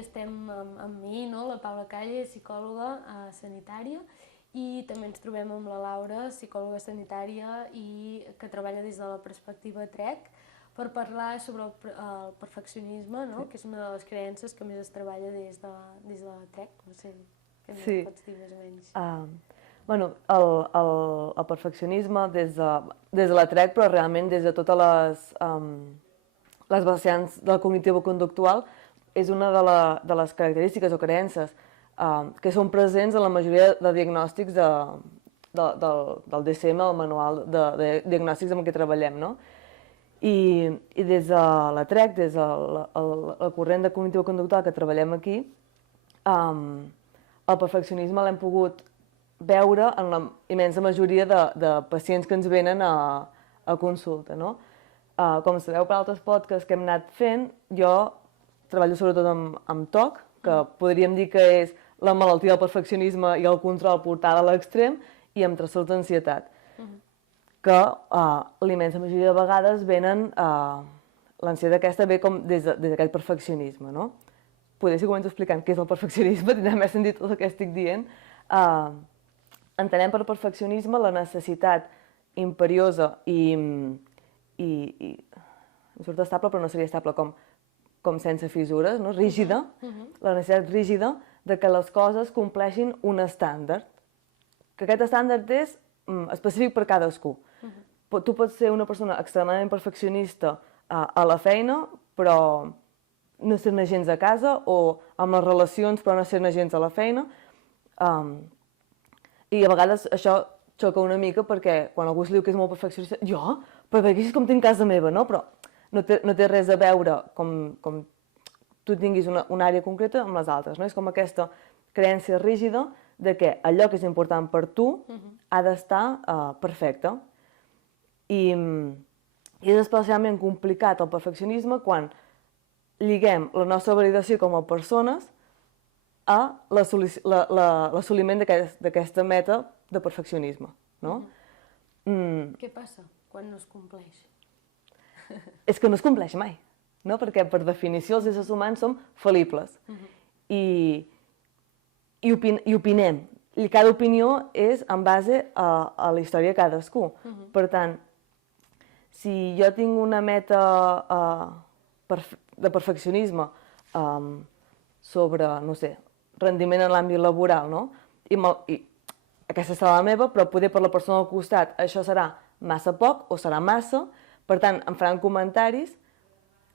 estem amb mi, no? La Paula Calle, psicòloga sanitària, i també ens trobem amb la Laura, psicòloga sanitària i que treballa des de la perspectiva TREC, per parlar sobre el perfeccionisme, no? Que és una de les creences que més es treballa des de la TREC. No sé, què més pots dir més o menys? Bueno, el perfeccionisme des de la TREC, però realment des de totes les vessants del cognitivo-conductual, és una de les característiques o creences que són presents en la majoria de diagnòstics del DSM, el manual de diagnòstics amb què treballem, no? I des de la TREC, des del corrent de cognitivo-conductual que treballem aquí, el perfeccionisme l'hem pogut veure en la immensa majoria de pacients que ens venen a consulta, no? Com sabeu per altres podcasts que hem anat fent, jo treballo sobretot amb TOC, que podríem dir que és la malaltia del perfeccionisme i el control portada a l'extrem, i amb trastorns d'ansietat, que la immensa majoria de vegades venen, l'ansietat aquesta ve com des d'aquest perfeccionisme, no? Potser si començo explicant què és el perfeccionisme, tindrà més sentit tot el que estic dient. Entenem per perfeccionisme la necessitat imperiosa i em surt estable, però no seria estable, com sense fissures, no? Rígida, la necessitat rígida de que les coses compleixin un estàndard, que aquest estàndard és específic per cadascú. Tu pots ser una persona extremadament perfeccionista a la feina, però no ser-ne gens a casa, o amb les relacions però no ser-ne gens a la feina. I a vegades això xoca una mica perquè quan algú es diu que és molt perfeccionista, jo? Però perquè és com tinc casa meva, no? Però no té res a veure com tu tinguis una àrea concreta amb les altres, no? És com aquesta creença rígida de que allò que és important per tu ha d'estar perfecte. I és especialment complicat el perfeccionisme quan lliguem la nostra validació com a persones a l'assoliment d'aquesta meta de perfeccionisme, no? Què passa quan no es compleix? És que no es compleix mai, no? Perquè per definició els éssers humans som fal·libles i opinem. I cada opinió és en base a la història de cadascú. Per tant, si jo tinc una meta de perfeccionisme sobre, no sé, rendiment en l'àmbit laboral, no? I aquesta serà la meva, però poder per la persona al costat això serà massa poc o serà massa, per tant em faran comentaris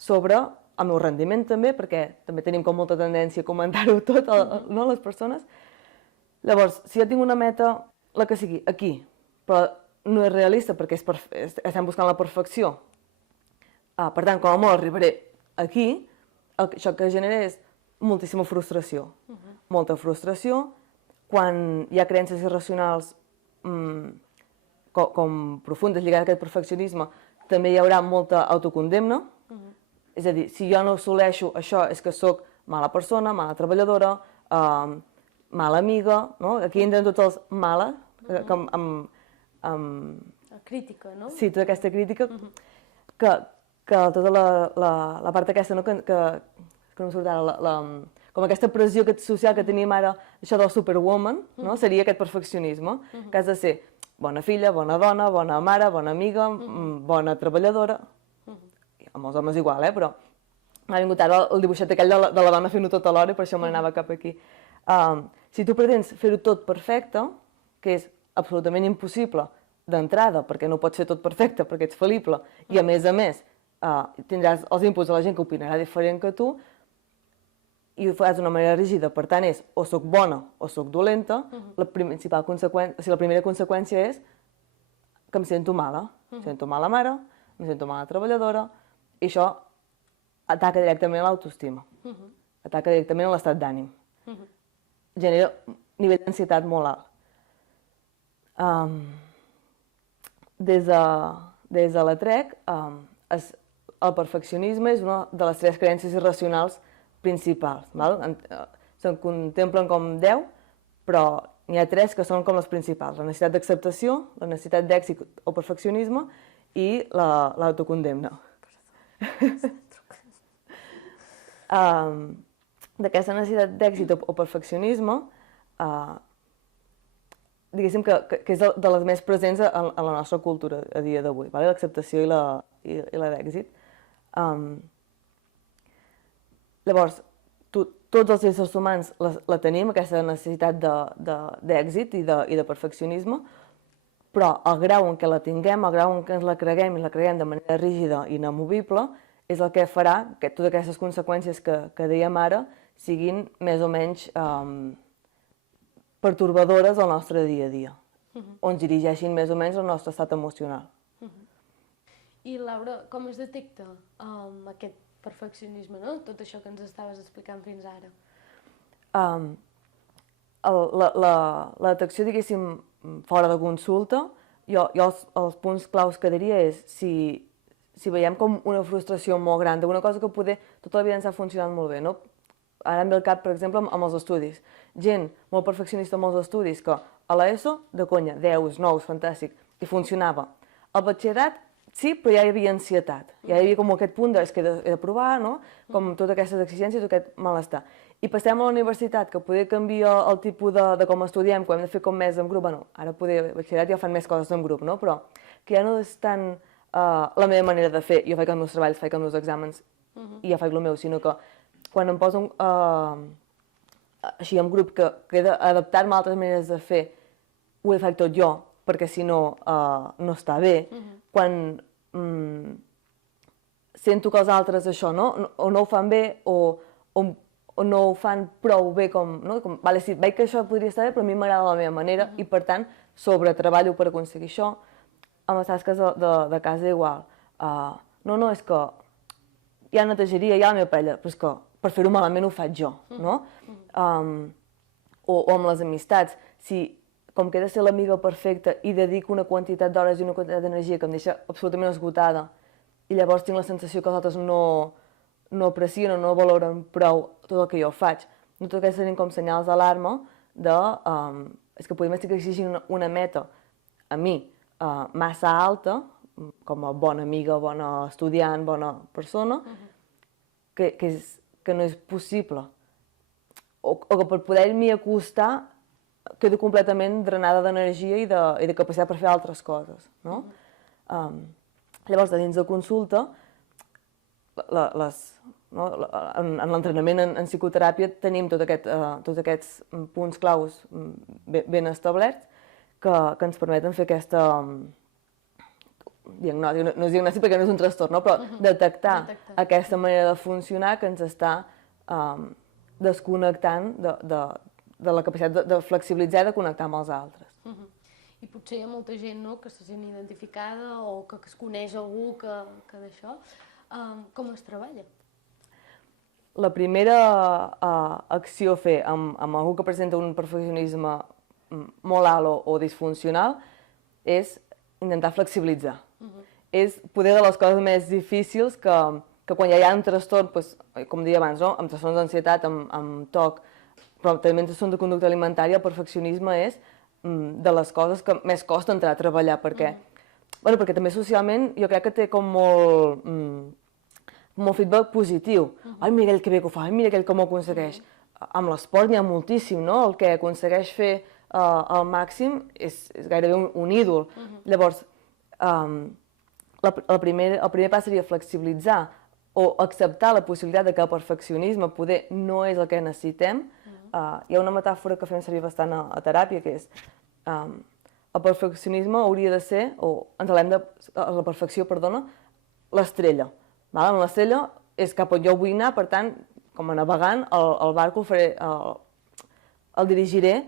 sobre el meu rendiment també, perquè també tenim com molta tendència a comentar-ho tot, no, les persones. Llavors, si jo tinc una meta, la que sigui, aquí, però no és realista perquè estem buscant la perfecció, per tant, com a molt arribaré aquí, això que genera és moltíssima frustració. Molta frustració. Quan hi ha creences irracionals com profundes lligades a aquest perfeccionisme, també hi haurà molta autocondemna. És a dir, si jo no assoleixo això és que sóc mala persona, mala treballadora, mala amiga, no? Aquí entren tots els mala, La crítica, no? Sí, tota aquesta crítica, que tota la part aquesta, no? Que no em surt ara, com aquesta pressió social que tenim ara, això del superwoman, no? Seria aquest perfeccionisme, que has de ser bona filla, bona dona, bona mare, bona amiga, bona treballadora, amb els homes igual, però m'ha vingut ara el dibuixet aquell de la dona fent-ho tot alhora i per això m'anava cap aquí. Si tu pretens fer-ho tot perfecte, que és absolutament impossible d'entrada, perquè no pots fer tot perfecte, perquè ets fal·lible, i a més tindràs els inputs de la gent que opinarà diferent que tu, i ho fas d'una manera rígida, per tant és o soc bona o soc dolenta, la primera conseqüència és que em sento mala. Em sento mala mare, em sento mala treballadora, i això ataca directament l'autoestima, ataca directament l'estat d'ànim. Genera un nivell d'ansietat molt alt. Des de la TREC, el perfeccionisme és una de les 3 creences irracionals principals. Se'n contemplen com 10, però n'hi ha 3 que són com les principals. La necessitat d'acceptació, la necessitat d'èxit o perfeccionisme i l'autocondemna. d'aquesta necessitat d'èxit o perfeccionisme, diguéssim que és de les més presents en la nostra cultura a dia d'avui, l'acceptació i la d'èxit. Llavors, tots els éssers humans la tenim, aquesta necessitat d'èxit i de perfeccionisme, però el grau en què la tinguem, el grau en què ens la creguem i la creguem de manera rígida i inamovible, és el que farà que totes aquestes conseqüències que dèiem ara siguin més o menys pertorbadores al nostre dia a dia, o ens dirigeixin més o menys al nostre estat emocional. I Laura, com es detecta aquest perfeccionisme, no? Tot això que ens estaves explicant fins ara? La detecció, diguéssim, fora de consulta, jo els punts claus que diria és si veiem com una frustració molt gran d'una cosa que poder tota la vida ens ha funcionat molt bé, no? Ara em ve al cap, per exemple, amb els estudis. Gent molt perfeccionista amb els estudis que a l'ESO, de conya, 10, 9, fantàstic, i funcionava. Al batxillerat, sí, però ja hi havia ansietat. Ja hi havia com aquest punt de, és que he de provar, no? Com totes aquestes exigències, tot aquest malestar. I passem a la universitat, que poder canvia el tipus de com estudiem, que ho hem de fer com més en grup. Bueno, ara poder, a batxillerat ja fan més coses en grup, no? Però que ja no és tant la meva manera de fer. Jo faig els meus treballs, faig els meus exàmens i ja faig el meu, sinó que quan em poso així en grup que he d'adaptar-me a altres maneres de fer, ho faig tot jo, perquè si no, no està bé. Quan sento que els altres això, no? O no ho fan bé o no ho fan prou bé com... Vale, sí, veig que això podria estar bé, però a mi m'agrada la meva manera i, per tant, sobretreballo per aconseguir això. Amb les tasques de casa igual. No, és que ja netejaria, ja la meva parella, però és que per fer-ho malament ho faig jo, no? O amb les amistats, com que he de ser l'amiga perfecta i dedico una quantitat d'hores i una quantitat d'energia que em deixa absolutament esgotada i llavors tinc la sensació que els altres no aprecien o no valoren prou tot el que jo faig. No tot aquests serien com senyals d'alarma de... És que potser m'estic exigint una meta a mi massa alta, com a bona amiga, bona estudiant, bona persona, que no és possible. O que per poder-m'hi acostar quedo completament drenada d'energia i de capacitat per fer altres coses, no? Llavors, dins de consulta, en l'entrenament en psicoteràpia tenim tots aquests punts claus ben establerts que ens permeten fer aquesta diagnosi, no és diagnosi perquè no és un trastorn, no? Però detectar aquesta manera de funcionar que ens està desconnectant de la capacitat de flexibilitzar i de connectar amb els altres. I potser hi ha molta gent que se sent identificada o que es coneix algú que d'això. Com es treballa? La primera acció a fer amb algú que presenta un perfeccionisme molt alt o disfuncional és intentar flexibilitzar. És poder de les coses més difícils que quan ja hi ha un trastorn, com deia abans, amb trastorns d'ansietat, amb TOC, però també en trastorns de conducta alimentària, el perfeccionisme és de les coses que més costa entrar a treballar, perquè també socialment jo crec que té com molt feedback positiu. Ai, mira aquell que bé que ho fa, ai, mira aquell com ho aconsegueix. Amb l'esport n'hi ha moltíssim, no? El que aconsegueix fer al màxim és gairebé un ídol. Llavors, el primer pas seria flexibilitzar o acceptar la possibilitat de que el perfeccionisme poder no és el que necessitem. Hi ha una metàfora que fem servir bastant a teràpia, que és el perfeccionisme hauria de ser, o ens l'hem de... la perfecció, perdona, l'estrella. En l'estrella és cap on jo vull anar, per tant, com a navegant, el barco el dirigiré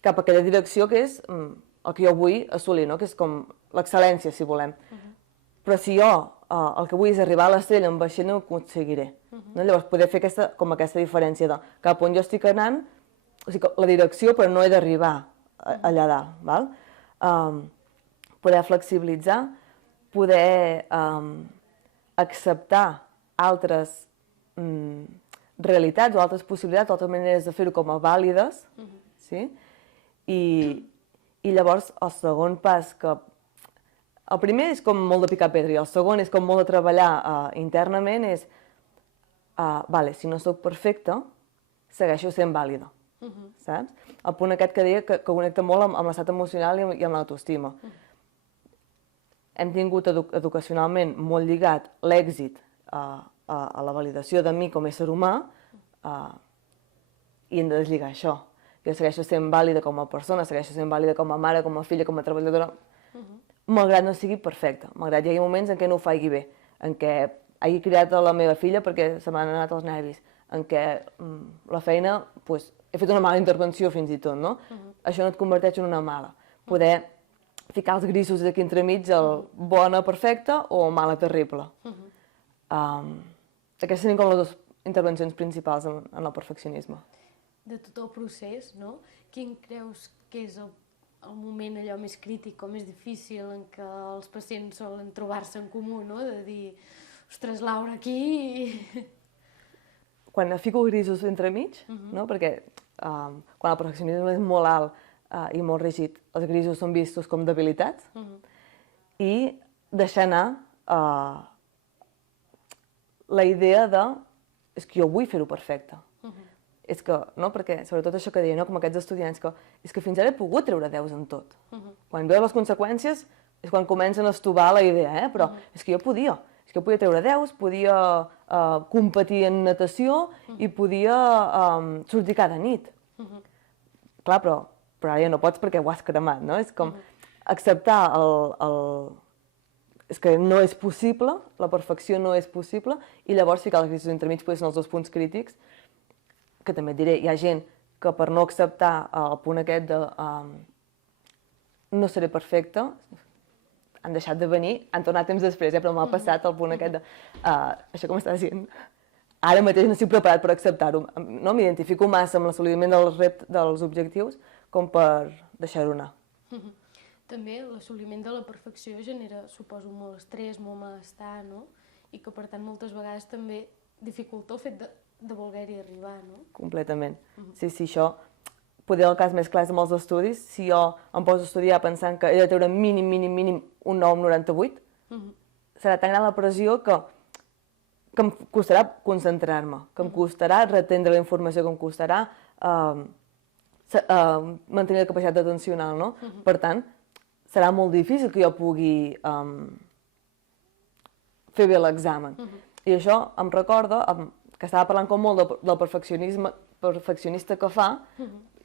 cap a aquella direcció que és el que jo vull assolir, no? Que és com l'excel·lència, si volem. Però si jo el que vull és arribar a l'estrella en vaixell, no ho aconseguiré. Llavors, poder fer aquesta diferència de cap on jo estic anant, o sigui, la direcció, però no he d'arribar allà dalt. Poder flexibilitzar, poder acceptar altres realitats o altres possibilitats, altres maneres de fer-ho com a vàlides, i llavors el segon pas que... El primer és com molt de picar pedra i el segon és com molt de treballar internament és, si no sóc perfecta, segueixo sent vàlida, saps? El punt aquest que deia que connecta molt amb l'estat emocional i amb l'autoestima. Hem tingut educacionalment molt lligat l'èxit a la validació de mi com a ésser humà i hem de deslligar això. Jo segueixo sent vàlida com a persona, segueixo sent vàlida com a mare, com a filla, com a treballadora, malgrat no sigui perfecta, malgrat hi hagi moments en què no ho faci bé, en què hagi criat la meva filla perquè se m'han anat els nervis, en què la feina, he fet una mala intervenció fins i tot, no? Això no et converteix en una mala. Poder ficar els grisos aquí entremig, el bona perfecta o mala terrible. Aquestes serien com les dues intervencions principals en el perfeccionisme. De tot el procés, no? Quin creus que és el moment allò més crític o més difícil en què els pacients solen trobar-se en comú, no? De dir, ostres, Laura, aquí... Quan fico grisos entremig, no? Perquè quan el perfeccionisme és molt alt i molt rígid, els grisos són vistos com debilitats i deixar anar la idea de és que jo vull fer-ho perfecte. És que, no? Perquè sobretot això que deia, no? Com aquests estudiants, que és que fins ara he pogut treure 10 en tot. Quan veus les conseqüències és quan comencen a estovar la idea, però és que jo podia. És que podia treure 10, podia competir en natació i podia sortir cada nit. Clar, però ara ja no pots perquè ho has cremat, no? És com acceptar és que no és possible, la perfecció no és possible, i llavors ficar els grisos entremig poden ser els dos punts crítics, que també et diré, hi ha gent que per no acceptar el punt aquest de no seré perfecta, han deixat de venir, han tornat temps després, però m'ha passat el punt aquest de això que m'estàs dient. Ara mateix no estic preparat per acceptar-ho. No m'identifico massa amb l'assoliment dels objectius com per deixar-ho anar. També l'assoliment de la perfecció genera, suposo, molt estrès, molt malestar, no? I que, per tant, moltes vegades també dificulta el fet de voler-hi arribar, no? Completament. Sí, això... Poder el cas més clar és amb els estudis. Si jo em poso a estudiar pensant que he de treure mínim un 9 amb 98, serà tan gran la pressió que em costarà concentrar-me, que em costarà retendre la informació, que em costarà mantenir la capacitat atencional, no? Per tant, serà molt difícil que jo pugui fer bé l'examen. I això em recorda que estava parlant com molt del perfeccionista que fa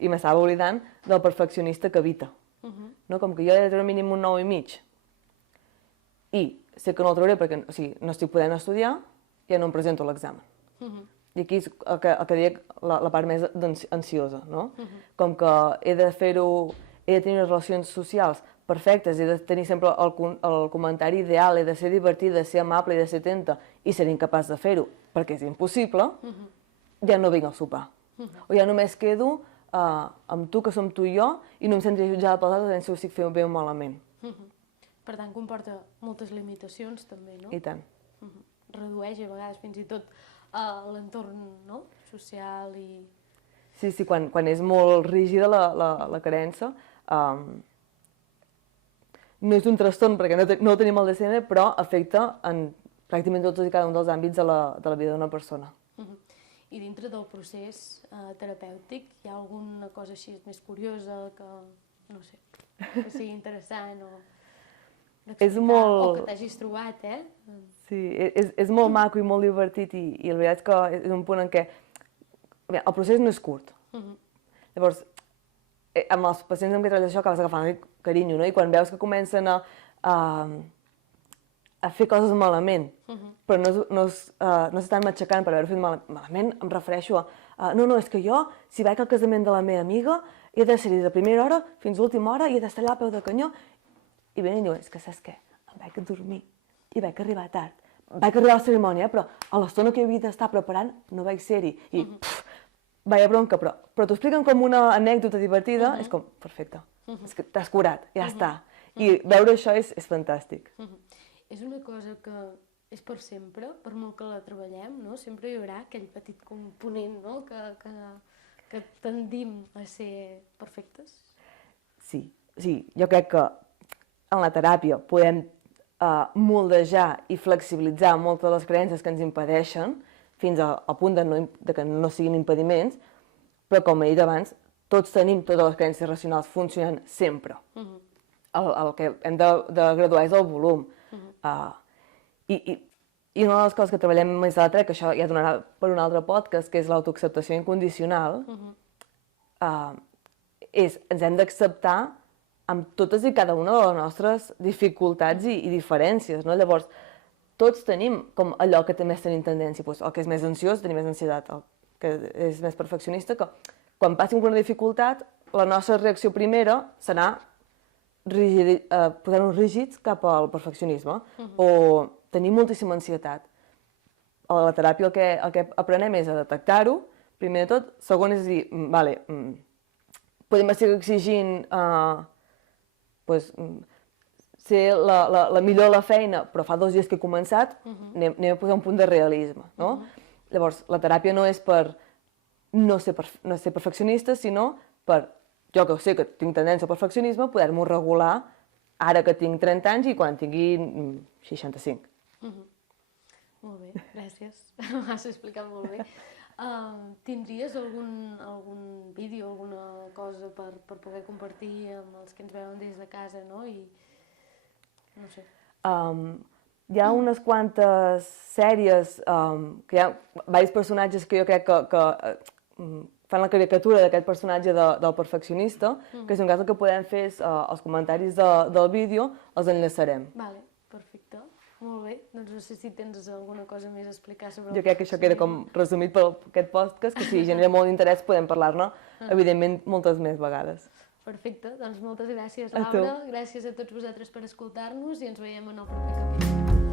i m'estava oblidant del perfeccionista que evita. Com que jo he de treure mínim un 9 i mig i sé que no el trauré perquè no estic podent estudiar, ja no em presento a l'examen. I aquí és el que dic la part més ansiosa, no? Com que he de fer-ho, he de tenir unes relacions socials perfectes, he de tenir sempre el comentari ideal, he de ser divertida, de ser amable, he de ser atenta i ser incapaç de fer-ho perquè és impossible, ja no vinc al sopar. O ja només quedo amb tu, que som tu i jo, i no em sentiré jutjada pels altres si ho estic fent bé o malament. Per tant, comporta moltes limitacions també, no? I tant. Redueix a vegades fins i tot l'entorn social i... Sí, quan és molt rígida la creença, no és un trastorn perquè no ho tenim al DSM, però afecta en pràcticament tots i cada un dels àmbits de la vida d'una persona. I dintre del procés terapèutic hi ha alguna cosa així més curiosa que, no sé, que sigui interessant o d'explicar o que t'hagis trobat, Sí, és molt maco i molt divertit i la veritat és que és un punt en què el procés no és curt. Llavors, amb els pacients amb què treballes això acabes agafant carinyo, no? I quan veus que comencen a fer coses malament, però no s'estan matxacant per haver-ho fet malament, em refereixo a no, és que jo, si vaig al casament de la meva amiga, he de ser-hi de primera hora fins a última hora i he d'estar allà a peu de canyó. I venen i diuen, és que saps què? Em vaig dormir i vaig arribar tard. Vaig arribar a la cerimònia, però a l'estona que havia d'estar preparant no vaig ser-hi. I, vaya bronca, però t'ho expliquen com una anècdota divertida, és com, perfecte, és que t'has curat, ja està. I veure això és fantàstic. És una cosa que és per sempre, per molt que la treballem, no? Sempre hi haurà aquell petit component, no? Que tendim a ser perfectes. Sí, jo crec que en la teràpia podem moldejar i flexibilitzar moltes de les creences que ens impedeixen fins al punt de que no siguin impediments, però com he dit abans, tots tenim totes les creences racionals funcionant sempre. El que hem de graduar és el volum. I una de les coses que treballem més a la TREC, que això ja donarà per un altre podcast, que és l'autoacceptació incondicional, és ens hem d'acceptar amb totes i cada una de les nostres dificultats i diferències, no? Llavors, tots tenim com allò que més tenim tendència, doncs, el que és més ansiós, tenir més ansietat, el que és més perfeccionista, que quan passi alguna dificultat, la nostra reacció primera serà posar-nos rígids cap al perfeccionisme o tenir moltíssima ansietat. A la teràpia el que aprenem és a detectar-ho, primer de tot. Segon és dir, vale, podem estar exigint ser la millor a la feina, però fa 2 dies que he començat, anem a posar un punt de realisme, no? Llavors, la teràpia no és per no ser perfeccionista, sinó per, jo que sé que tinc tendència al perfeccionisme, poder-m'ho regular ara que tinc 30 anys i quan tingui 65. Molt bé, gràcies. M'has explicat molt bé. Tindries algun vídeo, alguna cosa per poder compartir amb els que ens veuen des de casa, no? I no sé. Hi ha unes quantes sèries que hi ha diversos personatges que jo crec que fan la caricatura d'aquest personatge del perfeccionista, que si en cas el que podem fer és els comentaris del vídeo els enllaçarem. Vale, perfecte. Molt bé, doncs no sé si tens alguna cosa més a explicar sobre Jo crec que això queda com resumit per aquest podcast, que si genera molt d'interès podem parlar-ne, evidentment, moltes més vegades. Perfecte, doncs moltes gràcies, Laura. Gràcies a tots vosaltres per escoltar-nos i ens veiem en el proper capítol.